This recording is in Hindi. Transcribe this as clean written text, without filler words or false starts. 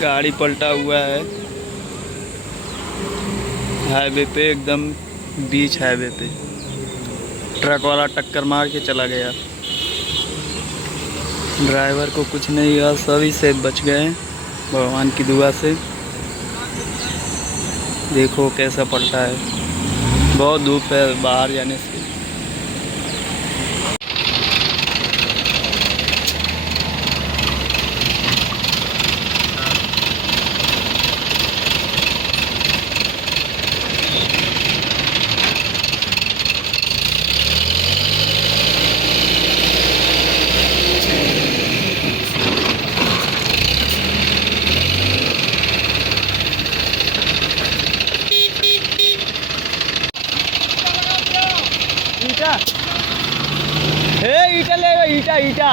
गाड़ी पलटा हुआ है हाईवे पे, एकदम बीच हाईवे पे। ट्रक वाला टक्कर मार के चला गया। ड्राइवर को कुछ नहीं हुआ, सभी से बच गए भगवान की दुआ से। देखो कैसा पलटा है, बहुत धूप है बाहर जाने से। ईटा, हे ईटा ले ईटा ईटा।